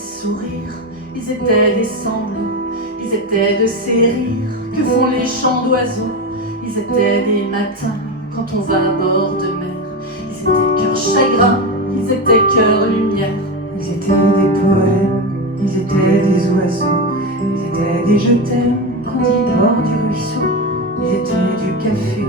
sourires, ils étaient des sanglots, ils étaient de ces rires que font les chants d'oiseaux. Ils étaient des matins quand on va à bord de mer. Ils étaient cœur chagrin, ils étaient cœur lumière. Ils étaient des poèmes, ils étaient des oiseaux. Ils étaient des je t'aime qu'on dit bord du ruisseau. Ils étaient du café,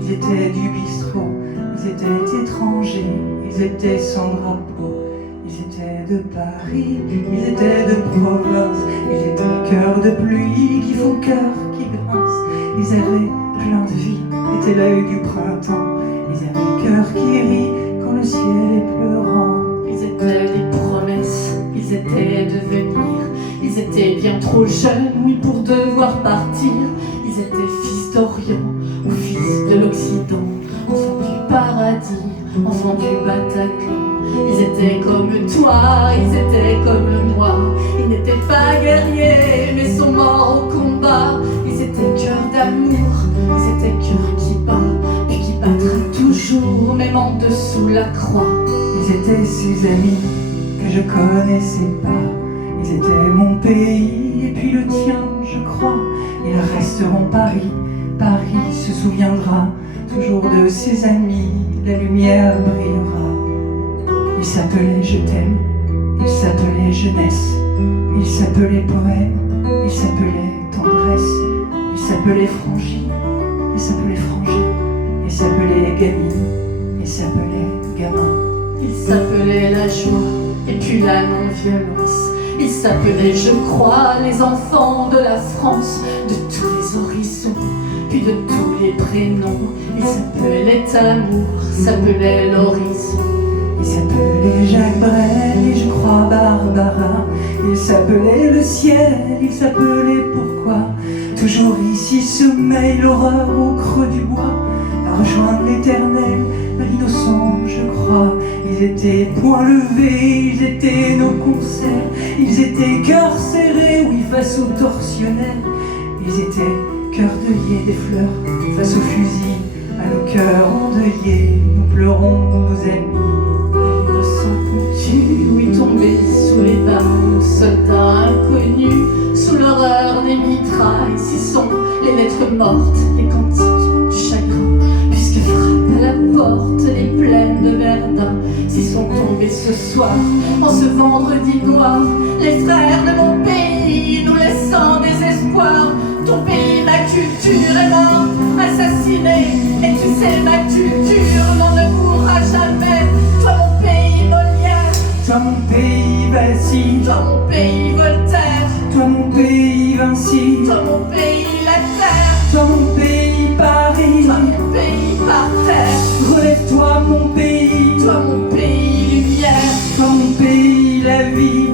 ils étaient du bistrot. Ils étaient étrangers, ils étaient sans drapeau. Ils étaient de Paris, ils étaient de province. Ils étaient cœurs de pluie qui font cœur qui grince. Ils avaient plein de vie, étaient l'œil du printemps. Ils avaient cœur qui rit quand le ciel est pleurant. Ils étaient des promesses, ils étaient de venir. Ils étaient bien trop jeunes, oui, pour devoir partir. Ils étaient fils d'Orient ou fils de l'Occident, enfants du paradis, enfants du Bataclan. Ils étaient comme toi, ils étaient comme moi. Ils n'étaient pas guerriers, mais sont morts au combat. Ils étaient cœurs d'amour, ils étaient cœurs qui bat, puis qui battra toujours, même en dessous la croix. Ils étaient ces amis que je connaissais pas. Ils étaient mon pays et puis le tien, je crois. Ils resteront Paris, Paris se souviendra toujours de ses amis, la lumière brillera. Ils s'appelaient je t'aime, ils s'appelaient jeunesse, ils s'appelaient poème, ils s'appelaient tendresse, ils s'appelaient frangie, ils s'appelaient frangie, ils s'appelaient gamine, ils s'appelaient gamin. Ils s'appelaient la joie et puis la non-violence. Ils s'appelaient, je crois, les enfants de la France, de tous les horizons, puis de tous les prénoms. Ils s'appelaient amour, s'appelaient l'horizon. Il s'appelait Jacques Brel et je crois Barbara. Il s'appelait le ciel, il s'appelait pourquoi. Toujours ici sommeille l'horreur au creux du bois. À rejoindre l'éternel, l'innocent je crois. Ils étaient poings levés, ils étaient nos concerts. Ils étaient cœurs serrés, oui, face aux tortionnaires. Ils étaient cœurs deuillés des fleurs face aux fusils. À nos cœurs endeuillés, nous pleurons nos amis. Oui, tombés sous les balles, soldats inconnus, sous l'horreur des mitrailles. Ce sont les lettres mortes, les cantiques du chagrin, puisque frappent à la porte les plaines de Verdun. S'y sont tombés ce soir, en ce vendredi noir, les frères de mon pays, nous laissant désespoir. Ton pays, ma culture est mort, assassiné, et tu sais, ma culture n'en ne mourra jamais. Toi, mon pays, Molière. Toi mon pays Valsy, Toi mon pays Voltaire, toi mon pays Vinci, toi mon pays la terre, toi mon pays Paris, toi mon pays par terre, relève-toi mon pays, toi mon pays lumière, toi mon pays la vie.